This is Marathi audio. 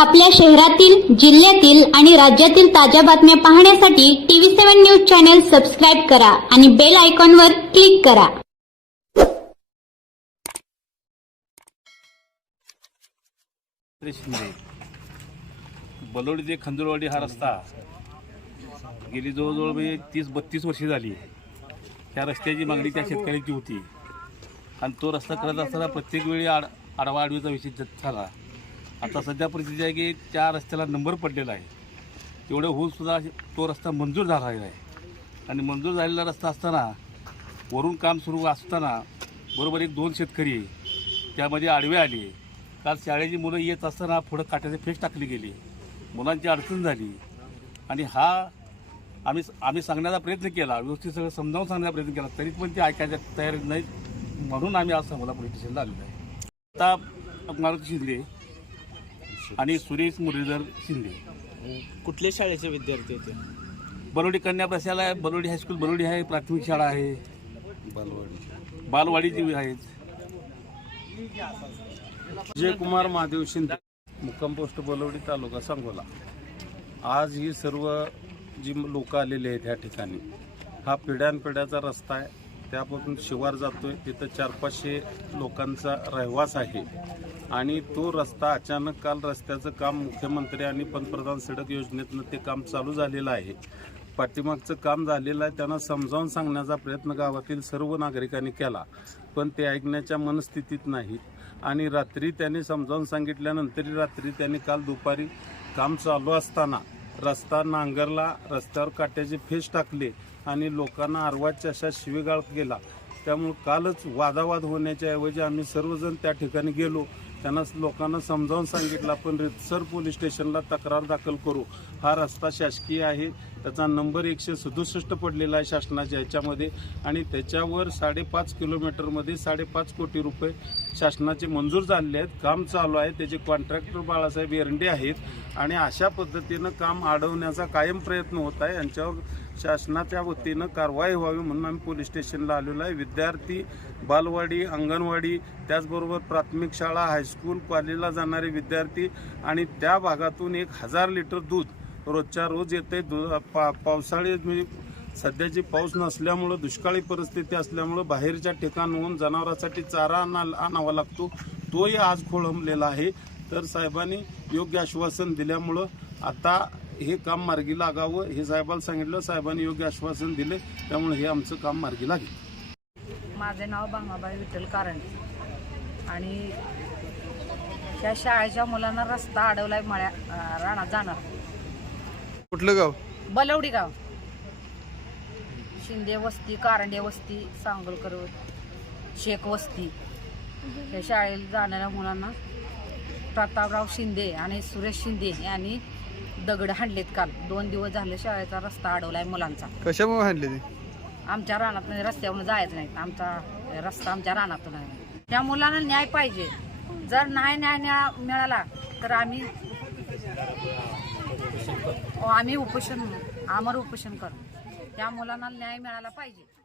आपल्या शहरातील जिल्ह्यातील आणि राज्यातील ताज्या बातम्या पाहण्यासाठी TV seven news channel subscribe करा आणि बेल आयकॉनवर क्लिक करा. बलोडी ते खंदुरवाडी हा रस्ता गेली जवळजवळ म्हणजे तीस बत्तीस वर्षे झाली. त्या रस्त्याची मागणी त्या शेतकऱ्यांची होती. आणि तो रस्ता करत असताना प्रत्येक वेळी आड आडवा आडवीचा विषय झाला. आता सध्या परिस्थिती आहे की त्या रस्त्याला नंबर पडलेला आहे. तेवढं होऊन सुद्धा तो रस्ता मंजूर झाला आहे. आणि मंजूर झालेला रस्ता असताना वरून काम सुरू असताना बरोबर एक दोन शेतकरी त्यामध्ये आडवे आले काल शाळेची मुलं येत असताना पुढं काट्याचे फेस टाकली गेली. मुलांची अडचण झाली. आणि हा आम्ही आम्ही सांगण्याचा प्रयत्न केला व्यवस्थित सगळं समजावून सांगण्याचा प्रयत्न केला. तरी पण ते ऐकायच्या तयारी नाही म्हणून आम्ही आज सांगोला पोलीस स्टेशनला आलेलो आहे. आता मारुती शिंदे आणि सुरेश मुरलीधर शिंदे. कुठल्या शाळेचे विद्यार्थी होते? बलोडी कन्या प्रशाला आहे बलोडी हायस्कूल बलोडी आहे प्राथमिक शाळा आहे. बालवाडी बालवाडीची आहेत. विजयकुमार महादेव शिंदे मुक्काम पोस्ट बलवडी तालुका सांगोला. आज ही सर्व जी लोक आलेली आहेत ह्या ठिकाणी हा पिढ्यानपिढ्याचा रस्ता आहे. त्यापासून शिवार जातो आहे तिथं चार पाचशे लोकांचा रहिवास आहे. आणि तो रस्ता अचानक काल रस्त्याचं काम मुख्यमंत्री आणि पंतप्रधान सडक योजनेतनं ते काम चालू झालेलं आहे. पाठीमागचं काम झालेलं आहे त्यांना समजावून सांगण्याचा प्रयत्न गावातील सर्व नागरिकांनी केला. पण ते ऐकण्याच्या मनस्थितीत नाहीत आणि रात्री त्यांनी समजावून सांगितल्यानंतर रात्री त्यांनी काल दुपारी काम चालू असताना रस्ता नांगरला रस्त्यावर काट्याचे फेस टाकले आणि लोकांना आरवाच्या अशा शिवेगाळ केला. त्यामुळं कालच वादावाद होण्याच्या ऐवजी आम्ही सर्वजण त्या ठिकाणी गेलो. त्यांना लोकांना समजावून सांगितलं आपण रितसर पोलीस स्टेशनला तक्रार दाखल करू. हा रस्ता शासकीय आहे. त्याचा नंबर एकशे सदुसष्ट पडलेला आहे शासनाच्या ह्याच्यामध्ये. आणि त्याच्यावर साडेपाच किलोमीटरमध्ये साडेपाच कोटी रुपये शासनाचे मंजूर झालेले आहेत. काम चालू आहे. त्याचे कॉन्ट्रॅक्टर बाळासाहेब एरंडे आहेत. आणि अशा पद्धतीनं काम अडवण्याचा कायम प्रयत्न होत आहे. यांच्यावर शासनाच्या वतीनं कारवाई व्हावी म्हणून आम्ही पोलीस स्टेशनला आलेलो आहे. विद्यार्थी बालवाडी अंगणवाडी त्याचबरोबर प्राथमिक शाळा हायस्कूल कॉलेजला जाणारे विद्यार्थी आणि त्या भागातून एक हजार लिटर दूध रोजच्या रोज येते दु पा पावसाळी म्हणजे सध्याची पाऊस नसल्यामुळं दुष्काळी परिस्थिती असल्यामुळं बाहेरच्या ठिकाणाहून जनावरांसाठी चारा आणा आणावा लागतो. तोही आज खोळंबलेला आहे. तर साहेबांनी योग्य आश्वासन दिल्यामुळं आता हे काम मार्गी लागावं हे साहेबाला सांगितलं साहेबांनी योग्य आश्वासन दिले त्यामुळे हे आमचं काम मार्गी लागेल. माझे नाव बांगाबाई विठ्ठल कारंडे आणि त्या शाळेच्या मुलांना रस्ता अडवलाय मळ्या रानात जाणार. कुठलं गाव? बलवडी गाव. शिंदे वस्ती कारंडे वस्ती सांगोलकर शेख वस्ती. या शाळेला जाणाऱ्या मुलांना प्रतापराव शिंदे आणि सुरेश शिंदे यांनी दगड हाणलेत काल. दोन दिवस झाले शाळेचा रस्ता अडवलाय मुलांचा. कशामुळे हाणले ते? आमच्या रानात म्हणजे रस्त्यावरून जायचं नाही. आमचा रस्ता आमच्या रानातून आहे. त्या मुलांना न्याय पाहिजे. जर नाही न्याय न्या- मिळाला तर आम्ही आम्ही उपोषण आमर उपोषण करू. त्या मुलांना न्याय मिळाला पाहिजे.